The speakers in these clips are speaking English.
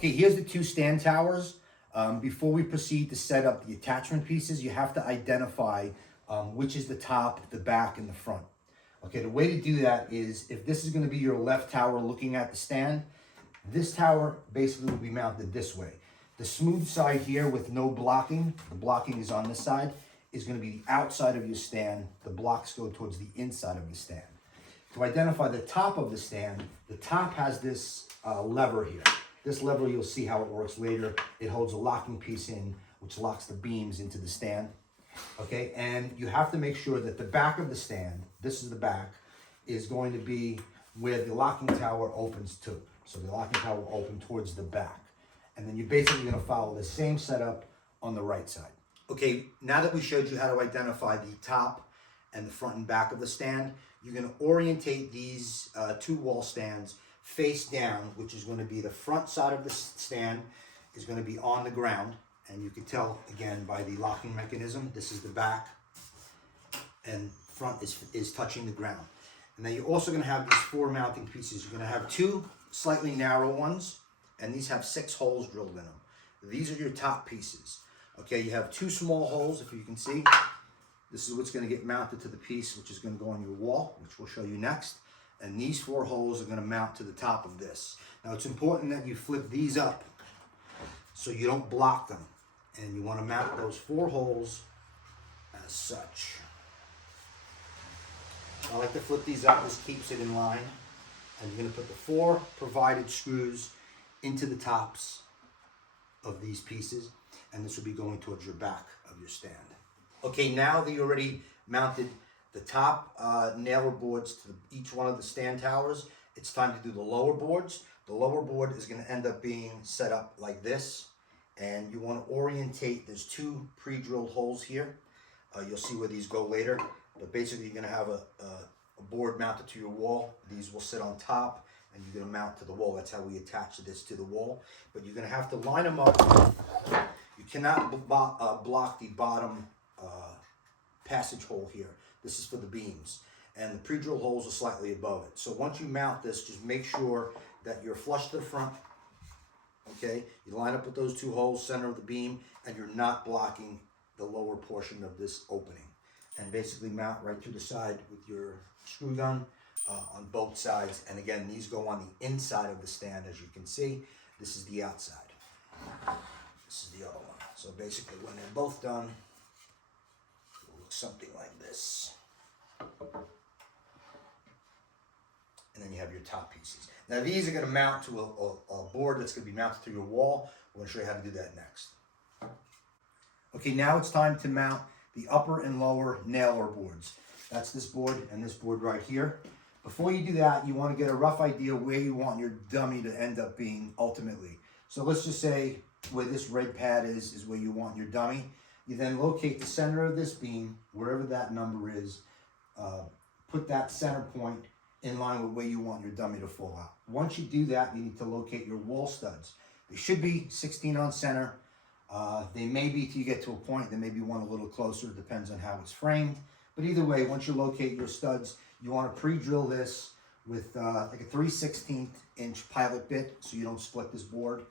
Okay, here's the two stand towers. Before we proceed to set up the attachment pieces, you have to identify which is the top, the back, and the front. Okay, the way to do that is, if this is going to be your left tower looking at the stand, this tower basically will be mounted this way. The smooth side here with no blocking, the blocking is on this side, is going to be the outside of your stand. The blocks go towards the inside of your stand. To identify the top of the stand, the top has this lever here. This lever, you'll see how it works later. It holds a locking piece in, which locks the beams into the stand. Okay, and you have to make sure that the back of the stand, this is the back, is going to be where the locking tower opens to. So the locking tower will open towards the back. And then you're basically going to follow the same setup on the right side. Okay, now that we showed you how to identify the top and the front and back of the stand, you're going to orientate these two wall stands face down, which is going to be the front side of the stand is going to be on the ground. And you can tell, again, by the locking mechanism, this is the back, and front is touching the ground. And then you're also going to have these four mounting pieces. You're going to have two slightly narrow ones, and these have 6 holes drilled in them. These are your top pieces. Okay, you have 2 small holes, if you can see. This is what's going to get mounted to the piece, which is going to go on your wall, which we'll show you next. And these 4 holes are going to mount to the top of this. Now, it's important that you flip these up so you don't block them. And you want to mount those 4 holes as such. I like to flip these up. This keeps it in line. And you're going to put the 4 provided screws into the tops of these pieces. And this will be going towards your back of your stand. Okay, now that you already mounted the top nailer boards to each one of the stand towers, it's time to do the lower boards. The lower board is going to end up being set up like this. And you want to orientate, there's 2 pre-drilled holes here. You'll see where these go later. But basically you're going to have a board mounted to your wall. These will sit on top and you're going to mount to the wall. That's how we attach this to the wall. But you're going to have to line them up. You cannot block the bottom passage hole here. This is for the beams. And the pre-drill holes are slightly above it. So once you mount this, just make sure that you're flush to the front. Okay, you line up with those 2 holes, center of the beam, and you're not blocking the lower portion of this opening. And basically mount right through the side with your screw gun on both sides. And again, these go on the inside of the stand, as you can see. This is the outside. This is the other one. So basically, when they're both done, it will look something like this. And then you have your top pieces. Now these are going to mount to a board that's going to be mounted to your wall. We're going to show you how to do that next. Okay, now it's time to mount the upper and lower nailer boards. That's this board and this board right here. Before you do that, you want to get a rough idea where you want your dummy to end up being ultimately. So let's just say where this red pad is where you want your dummy. You then locate the center of this beam, wherever that number is, put that center point in line with where you want your dummy to fall out. Once you do that, you need to locate your wall studs. They should be 16 on center. They may be till you get to a point, they may be one a little closer, it depends on how it's framed. But either way, once you locate your studs, you want to pre-drill this with like a 3/16 inch pilot bit so you don't split this board.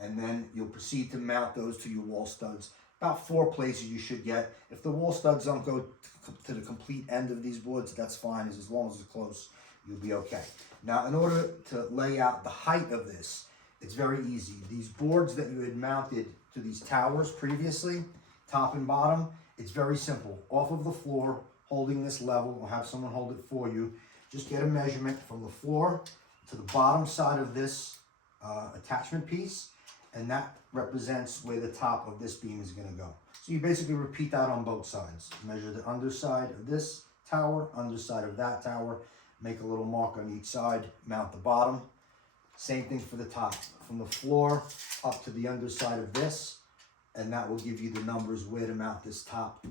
And then you'll proceed to mount those to your wall studs. About 4 places you should get. If the wall studs don't go to the complete end of these boards, that's fine. As long as it's close, you'll be okay. Now, in order to lay out the height of this, it's very easy. These boards that you had mounted to these towers previously, top and bottom, it's very simple. Off of the floor, holding this level, or have someone hold it for you, just get a measurement from the floor to the bottom side of this attachment piece, and that represents where the top of this beam is going to go. So you basically repeat that on both sides. Measure the underside of this tower, underside of that tower, make a little mark on each side, mount the bottom. Same thing for the top, from the floor up to the underside of this, and that will give you the numbers where to mount this top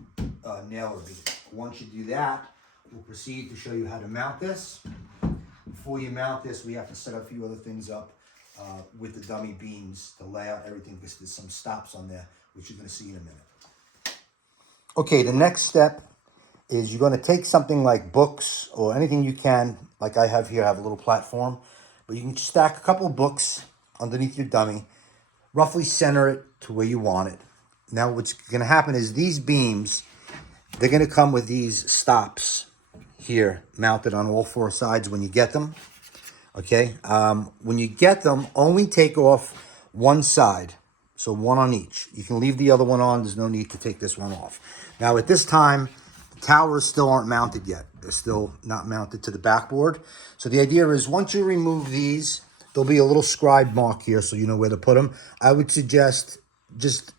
nailer beam. Once you do that, we'll proceed to show you how to mount this. Before you mount this, we have to set a few other things up with the dummy beams to lay out everything, because there's some stops on there, which you're going to see in a minute. Okay, the next step is you're going to take something like books or anything you can, like I have here. I have a little platform, but you can stack a couple of books underneath your dummy. roughly center it to where you want it. Now what's going to happen is these beams, they're going to come with these stops here mounted on all four sides when you get them. Okay, when you get them, only take off one side. So one on each. You can leave the other one on. There's no need to take this one off. Now at this time, the towers still aren't mounted yet. They're still not mounted to the backboard. So the idea is once you remove these, there'll be a little scribe mark here so you know where to put them. I would suggest just,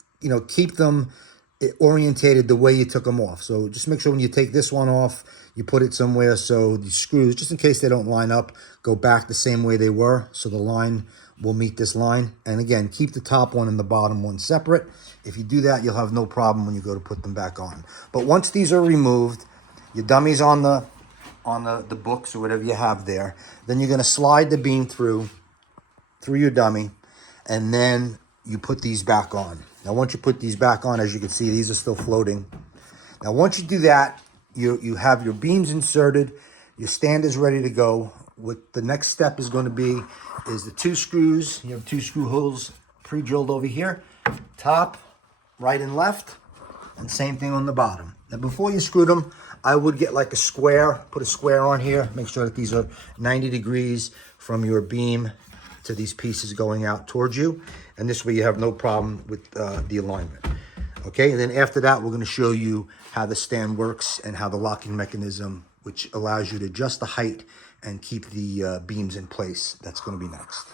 keep them orientated the way you took them off. So just make sure when you take this one off, you put it somewhere so the screws, just in case they don't line up, go back the same way they were. So the line will meet this line. And again, keep the top one and the bottom one separate. If you do that, you'll have no problem when you go to put them back on. But once these are removed, your dummy's on the books or whatever you have there. Then you're going to slide the beam through your dummy, and then you put these back on. Now, once you put these back on, as you can see, these are still floating. Now, once you do that, you have your beams inserted, your stand is ready to go. What the next step is going to be is the two screws. You have two screw holes pre-drilled over here, top, right and left, and same thing on the bottom. Now, before you screw them, I would get like a square, put a square on here, make sure that these are 90 degrees from your beam to these pieces going out towards you. And this way you have no problem with the alignment. Okay, and then after that, we're going to show you how the stand works and how the locking mechanism, which allows you to adjust the height and keep the beams in place. That's going to be next.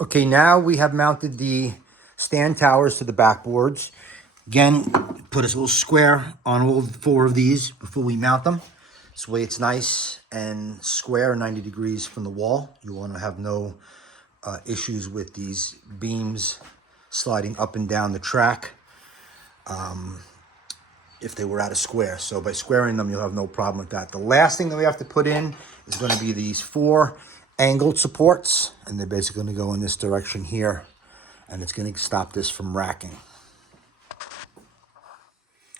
Okay, now we have mounted the stand towers to the backboards. Again, put a little square on all four of these before we mount them. This way it's nice and square, 90 degrees from the wall. You want to have no issues with these beams sliding up and down the track if they were out of square. So by squaring them, you'll have no problem with that. The last thing that we have to put in is going to be these 4 angled supports, and they're basically going to go in this direction here, and it's going to stop this from racking.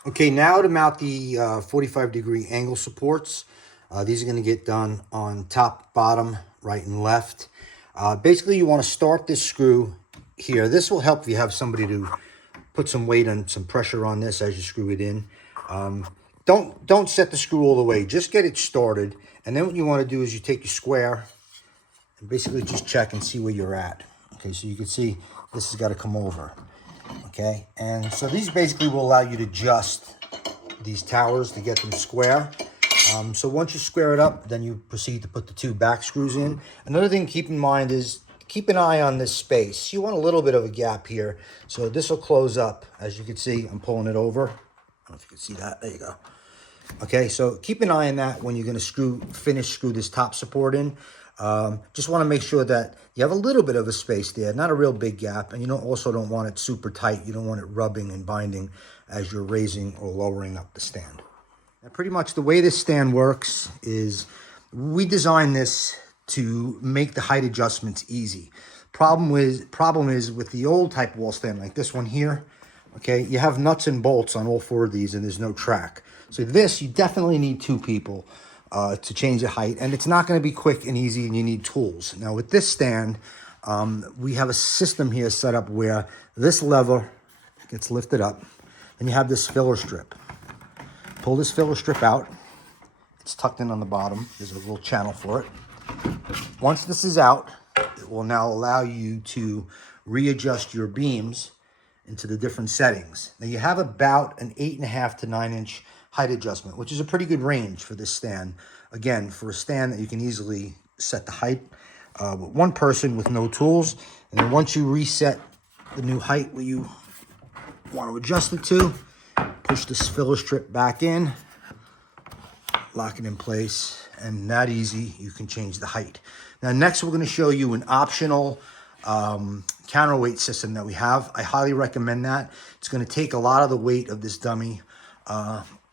Okay, now to mount the 45-degree angle supports. These are going to get done on top, bottom, right, and left. Basically, you want to start this screw here. This will help if you have somebody to put some weight and some pressure on this as you screw it in. Don't set the screw all the way. Just get it started. And then what you want to do is you take your square and basically just check and see where you're at. Okay, so you can see this has got to come over. Okay, and so these basically will allow you to adjust these towers to get them square. So once you square it up, then you proceed to put the 2 back screws in. Another thing to keep in mind is keep an eye on this space. You want a little bit of a gap here. So this will close up. As you can see, I'm pulling it over. I don't know if you can see that. There you go. Okay, so keep an eye on that when you're going to screw this top support in. Just want to make sure that you have a little bit of a space there, not a real big gap, and you also don't want it super tight. You don't want it rubbing and binding as you're raising or lowering up the stand. Now, pretty much the way this stand works is we designed this to make the height adjustments easy. Problem is with the old type wall stand like this one here, okay, you have nuts and bolts on all 4 of these and there's no track. So this, you definitely need 2 people to change the height, and it's not going to be quick and easy, and you need tools. Now with this stand, we have a system here set up where this lever gets lifted up, and you have this filler strip. Pull this filler strip out. It's tucked in on the bottom. There's a little channel for it. Once this is out, it will now allow you to readjust your beams into the different settings. Now you have about an 8.5 to 9 inch height adjustment, which is a pretty good range for this stand. Again, for a stand that you can easily set the height with one person with no tools. And then once you reset the new height where you want to adjust it to, push this filler strip back in, lock it in place, and that easy, you can change the height. Now next we're going to show you an optional counterweight system that we have. I highly recommend that. It's going to take a lot of the weight of this dummy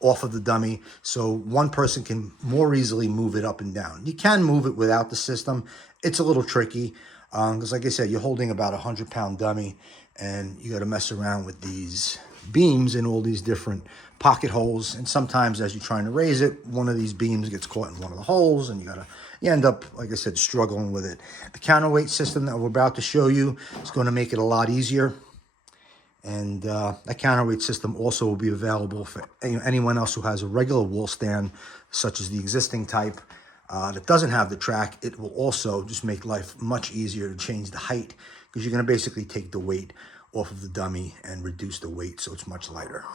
off of the dummy, so one person can more easily move it up and down. You can move it without the system. It's a little tricky because like I said, you're holding about 100-pound dummy and you got to mess around with these beams in all these different pocket holes, and sometimes as you're trying to raise it, one of these beams gets caught in one of the holes, and you end up, like I said, struggling with it. The counterweight system that we're about to show you is going to make it a lot easier. And that counterweight system also will be available for anyone else who has a regular wall stand, such as the existing type that doesn't have the track. It will also just make life much easier to change the height, because you're going to basically take the weight off of the dummy and reduce the weight so it's much lighter.